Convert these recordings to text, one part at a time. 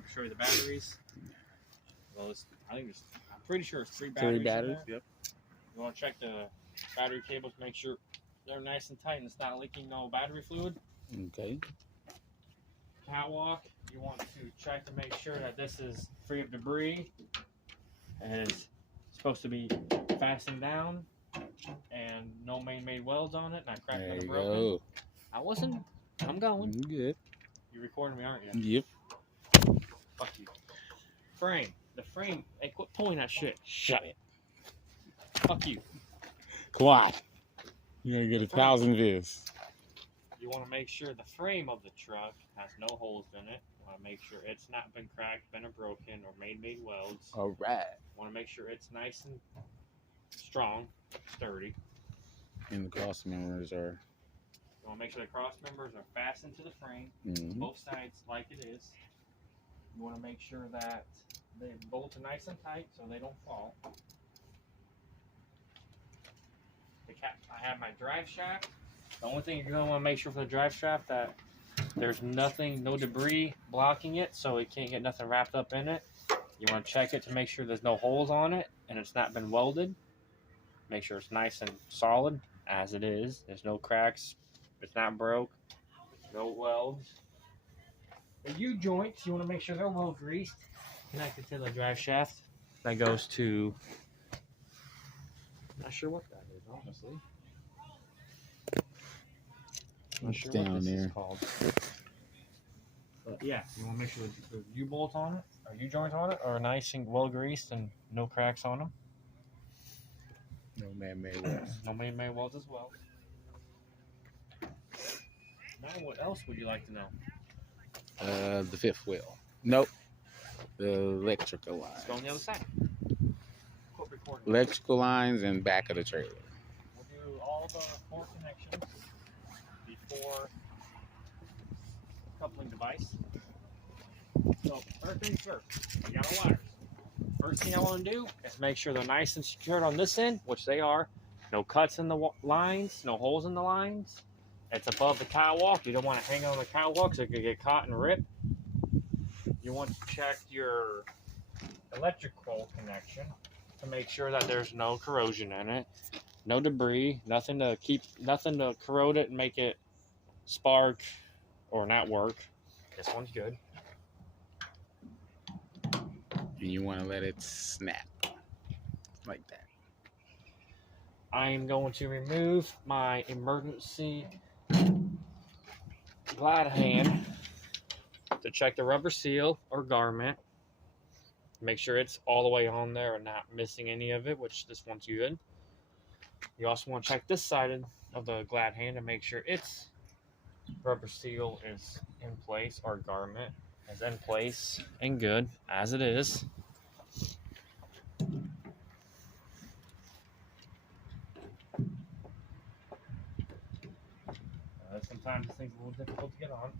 up and show you the batteries. Well, I'm pretty sure it's 3 batteries. 3 batteries. Yep. You want to check the battery cables, make sure they're nice and tight and it's not leaking no battery fluid. Okay. Catwalk, you want to check to make sure that this is free of debris and it's supposed to be fastened down and no man-made welds on it, not cracked or broken. Go. I'm going. Good. You're recording me, aren't you? Yep. Fuck you. Frame. The frame. Hey, quit pulling that shit. Shut it. Fuck you. Come on. You're gonna get 1,000 views. You want to make sure the frame of the truck has no holes in it. You want to make sure it's not been cracked, been broken, or made welds. All right. You want to make sure it's nice and strong, sturdy. And the cross members are. You want to make sure the cross members are fastened to the frame, both sides like it is. You want to make sure that the bolts are nice and tight so they don't fall. I have my drive shaft. The only thing you're going to want to make sure for the drive shaft that there's nothing, no debris blocking it, so it can't get nothing wrapped up in it. You want to check it to make sure there's no holes on it and it's not been welded. Make sure it's nice and solid as it is. There's no cracks. It's not broke. No welds. The U-joints, you want to make sure they're well greased. Connected to the drive shaft. That goes to... Not sure what that is, honestly. Not sure down what this there. is called. But yeah, you want to make sure the U-bolts on it, or U-joints on it, are nice and well greased and no cracks on them. No man-made welds. No man-made welds as well. Now, what else would you like to know? The 5th wheel. Nope. The electrical Let's lines. go on the other side. Quit recording. Electrical lines and back of the trailer. We'll do all the 4 connections before coupling device. So first things first, we got our wires. First thing I want to do is make sure they're nice and secured on this end, which they are. No cuts in the lines, no holes in the lines. It's above the catwalk. You don't want to hang on the catwalk so it could get caught and ripped. You want to check your electrical connection to make sure that there's no corrosion in it, no debris, nothing to corrode it and make it spark or not work. This one's good. And you want to let it snap like that. I'm going to remove my emergency glide hand to check the rubber seal or garment. Make sure it's all the way on there and not missing any of it, which this one's good. You also want to check this side of the glad hand to make sure its rubber seal is in place, or garment is in place and good as it is. Sometimes this thing's a little difficult to get on.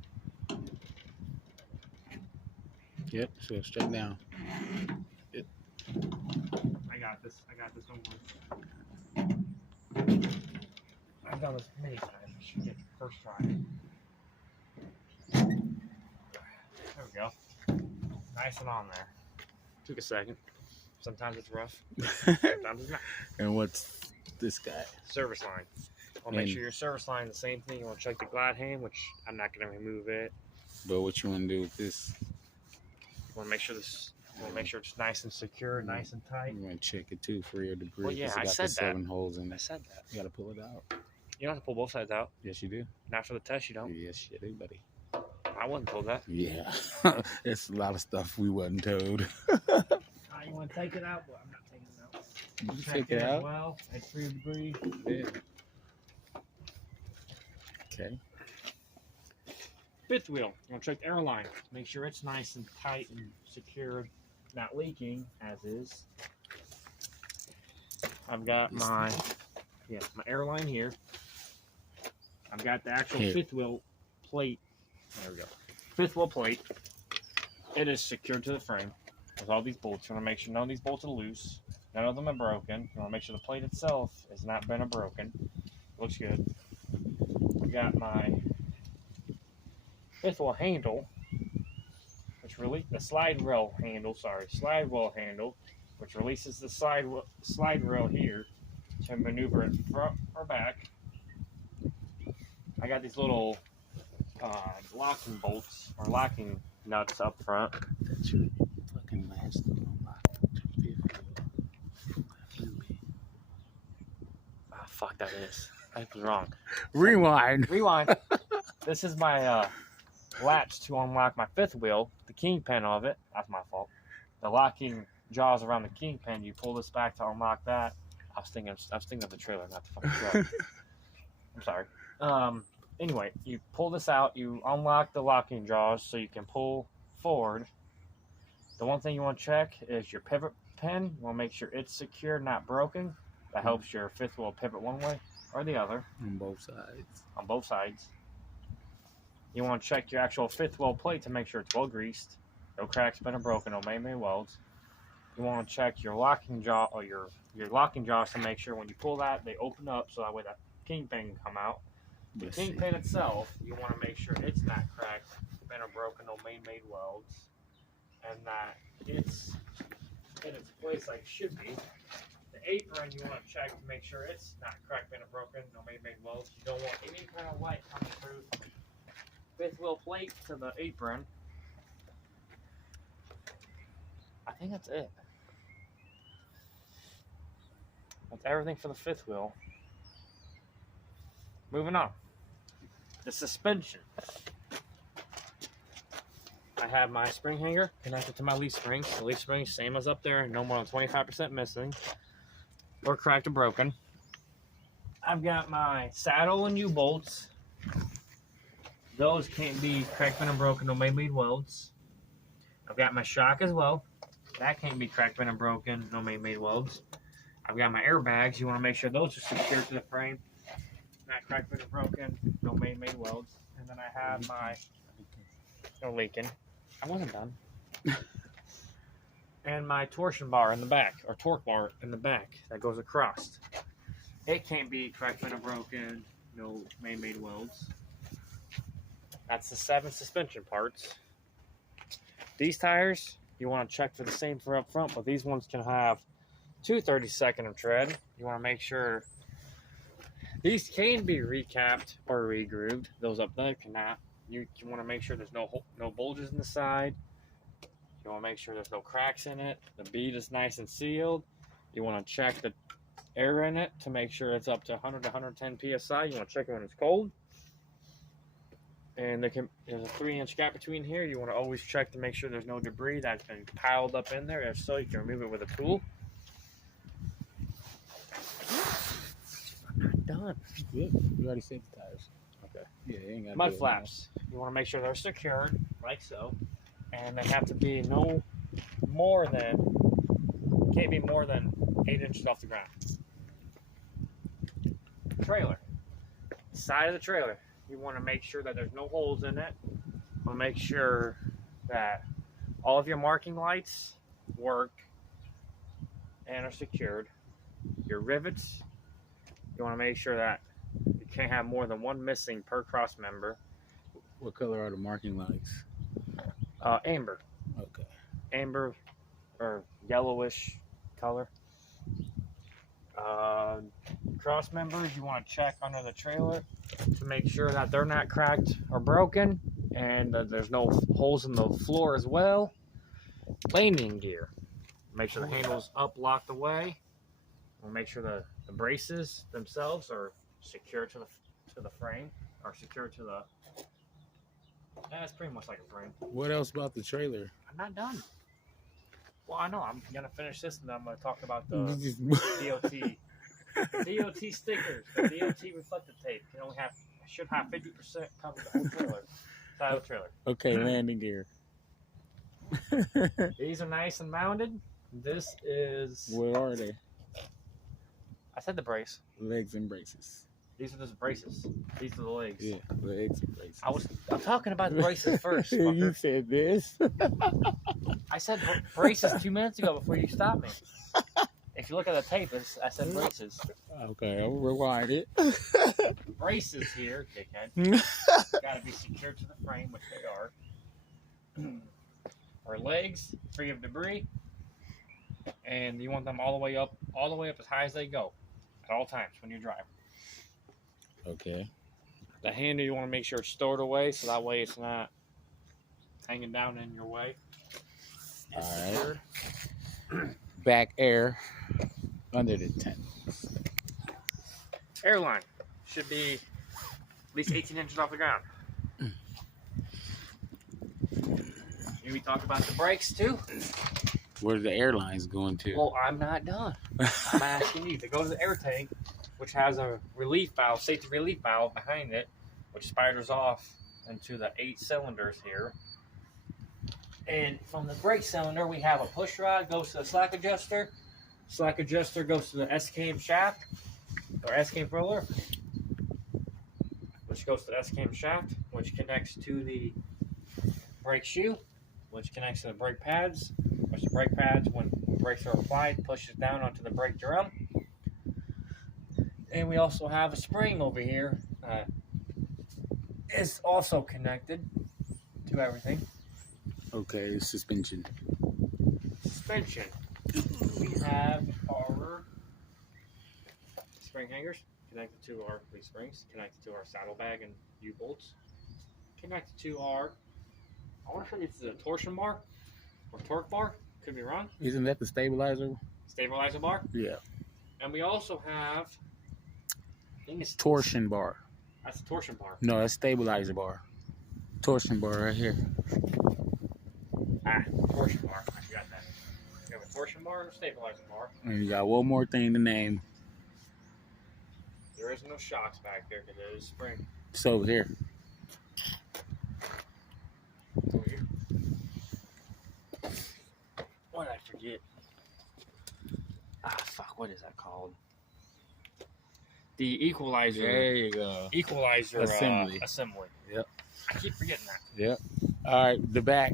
Yep, so straight down. Yep. I got this. Don't worry. I've done this many times. I should get the first try. There we go. Nice and on there. Took a second. Sometimes it's rough. Sometimes it's not. And what's this guy? Service line. I'll make sure your service line is the same thing. You want to check the glide hand, which I'm not going to remove it. But what you want to do with this? You want to make sure this. You want to make sure it's nice and secure, nice and tight. You want to check it too for your debris. Well, yeah, 'cause it I got said the that. 7 holes in I it. said that. You got to pull it out. You don't have to pull both sides out. Yes, you do. Not for the test, you don't. Yes, you do, buddy. I wouldn't pull that. Yeah, it's a lot of stuff we wasn't told. You want to take it out? Well, I'm not taking it out. You Check take it it as out. well. It's free of debris. Yeah. Okay. 5th wheel. You want to check the airline. Make sure it's nice and tight and secured, not leaking as is. I've got my airline here. I've got the actual 5th wheel plate. There we go. 5th wheel plate. It is secured to the frame with all these bolts. You want to make sure none of these bolts are loose. None of them are broken. You want to make sure the plate itself is not bent or broken. Looks good. We got my 5th wheel handle, which the slide rail handle. Sorry, slide rail handle, which releases the slide rail here to maneuver it front or back. I got these little locking bolts or locking nuts up front. That's your fucking last Ah, fuck, that is. I was wrong. Rewind. Rewind. This is my latch to unlock my fifth wheel, the kingpin of it. That's my fault. The locking jaws around the kingpin. You pull this back to unlock that. I was thinking of the trailer, not the fucking truck. I'm sorry. Anyway, you pull this out. You unlock the locking jaws so you can pull forward. The one thing you want to check is your pivot pin. You want to make sure it's secure, not broken. That helps your fifth wheel pivot one way or the other. On both sides. On both sides. You want to check your actual fifth wheel plate to make sure it's well greased. No cracks, been or broken, no man-made welds. You want to check your locking jaw or your locking jaws to make sure when you pull that, they open up so that way that kingpin can come out. The kingpin itself, you want to make sure it's not cracked, been or broken, no man-made welds, and that it's in its place like it should be. The apron, you want to check to make sure it's not cracked, been or broken, no man-made welds. You don't want any kind of light coming through from the fifth wheel plate to the apron. I think that's it. That's everything for the fifth wheel. Moving on. The suspension. I have my spring hanger connected to my leaf springs. The leaf springs, same as up there, no more than 25% missing or cracked or broken. I've got my saddle and U-bolts. Those can't be cracked, bent, and broken, no man-made welds. I've got my shock as well. That can't be cracked, bent, and broken, no man-made welds. I've got my airbags. You want to make sure those are secured to the frame. Not cracked, bent, or broken, no man-made welds. And then I have my... No leaking. I wasn't done. And my torsion bar in the back, or torque bar in the back that goes across. It can't be cracked, bent, or broken, no man-made welds. That's the 7 suspension parts. These tires, you want to check for the same for up front, but these ones can have 2 32nd of tread. You want to make sure these can be recapped or regrooved. Those up there cannot. You want to make sure there's no bulges in the side. You want to make sure there's no cracks in it. The bead is nice and sealed. You want to check the air in it to make sure it's up to 100 to 110 psi. You want to check it when it's cold. And there's a 3-inch gap between here. You want to always check to make sure there's no debris that's been piled up in there. If so, you can remove it with a tool. I'm not done. Good. You already said the tires. Okay. Yeah, you ain't got Mud flaps. You want to make sure they're secured, like so. And they have to be can't be more than 8 inches off the ground. Trailer. Side of the trailer. You want to make sure that there's no holes in it. You want to make sure that all of your marking lights work and are secured. Your rivets, you want to make sure that you can't have more than one missing per cross member. What color are the marking lights? Amber. Okay. Amber or yellowish color. Cross members, you want to check under the trailer to make sure that they're not cracked or broken and that there's no holes in the floor as well. Landing gear. Make sure the handle's up, locked away. We'll make sure the braces themselves are secure to the frame or secure to the... That's pretty much like a frame. What else about the trailer? I'm not done. Well, I know. I'm going to finish this and then I'm going to talk about the DOT. DOT stickers. The DOT reflective tape. Should have 50% cover the whole trailer. Side of the trailer. Okay, landing gear. These are nice and mounted. This is... Where are they? I said the brace. Legs and braces. These are the braces. These are the legs. Yeah, legs and braces. I'm talking about the braces first. You Fucker. said this. I said braces 2 minutes ago before you stopped me. If you look at the tape, I said braces. Okay, I'll rewind it. Braces here, dickhead. Got to be secured to the frame, which they are. or legs free of debris, and you want them all the way up as high as they go at all times when you drive. Okay. The handle you want to make sure it's stored away so that way it's not hanging down in your way. It's All right. secured. Back air under the tent. Airline should be at least 18 inches off the ground. Can we talk about the brakes too? Where the airlines going to? Well, I'm not done. I'm asking you to go to the air tank, which has a relief valve, safety relief valve behind it, which spiders off into the 8 cylinders here. And from the brake cylinder, we have a push rod, goes to the slack adjuster. Slack adjuster goes to the S-cam shaft, or S-cam roller, which goes to the S-cam shaft, which connects to the brake shoe, which connects to the brake pads, which the brake pads, when brakes are applied, pushes down onto the brake drum. And we also have a spring over here. It's also connected to everything. Okay, suspension. Suspension. We have our spring hangers connected to our leaf springs, connected to our saddlebag and U-bolts, connected to our, I want to say it's a torsion bar or torque bar. Could be wrong. Isn't that the stabilizer? Stabilizer bar. Yeah. And we also have, I think it's Torsion bar. That's a torsion bar. No, that's stabilizer bar. Torsion bar right here. Torsion bar. I forgot that. We have a torsion bar and a stabilizer bar. And you got one more thing to name. There is no shocks back there because it is spring. It's over here. Over here. What did I forget? Fuck, what is that called? The equalizer. There you go. Equalizer Assembly. Assembly. Yep. I keep forgetting that. Yep. All right, the back.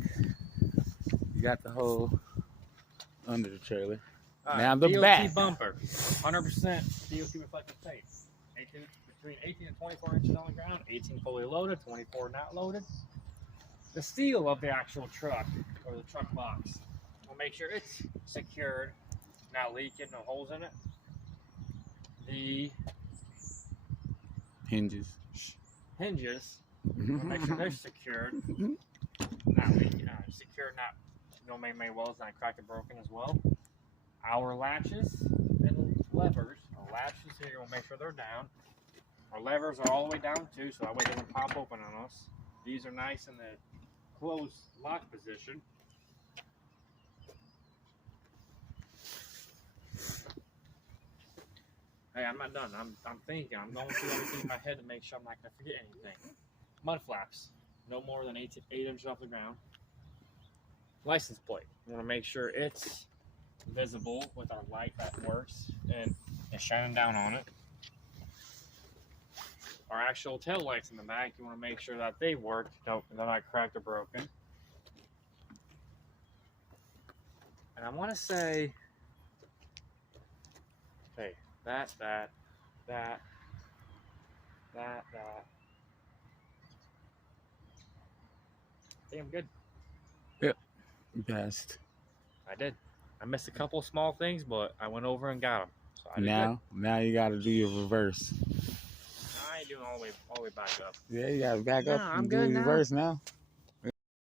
You got the hole under the trailer. Now the DOT back. bumper. 100% DOT reflective tape. Between 18 and 24 inches on the ground. 18 fully loaded, 24 not loaded. The seal of the actual truck or the truck box. We'll make sure it's secured, not leaking, no holes in it. The Hinges. hinges, we'll make sure they're secured, not leaking, secured, not no main wells, not cracked or broken as well. Our latches and levers, our latches here, we'll make sure they're down. Our levers are all the way down too, so that way they don't pop open on us. These are nice in the closed lock position. Hey, I'm not done. I'm thinking. I'm going through everything in my head to make sure I'm not going to forget anything. Mud flaps, no more than 8 inches off the ground. License plate. We want to make sure it's visible with our light that works and it's shining down on it. Our actual tail lights in the back, you want to make sure that they work. Nope, they're not cracked or broken. And I want to say, hey, that. I think I'm good. Best. I did. I missed a couple small things, but I went over and got them. So I did Now you got to do your reverse. good. I ain't doing all the way back up. Yeah, you got to back up No, I'm and do good your now. reverse now.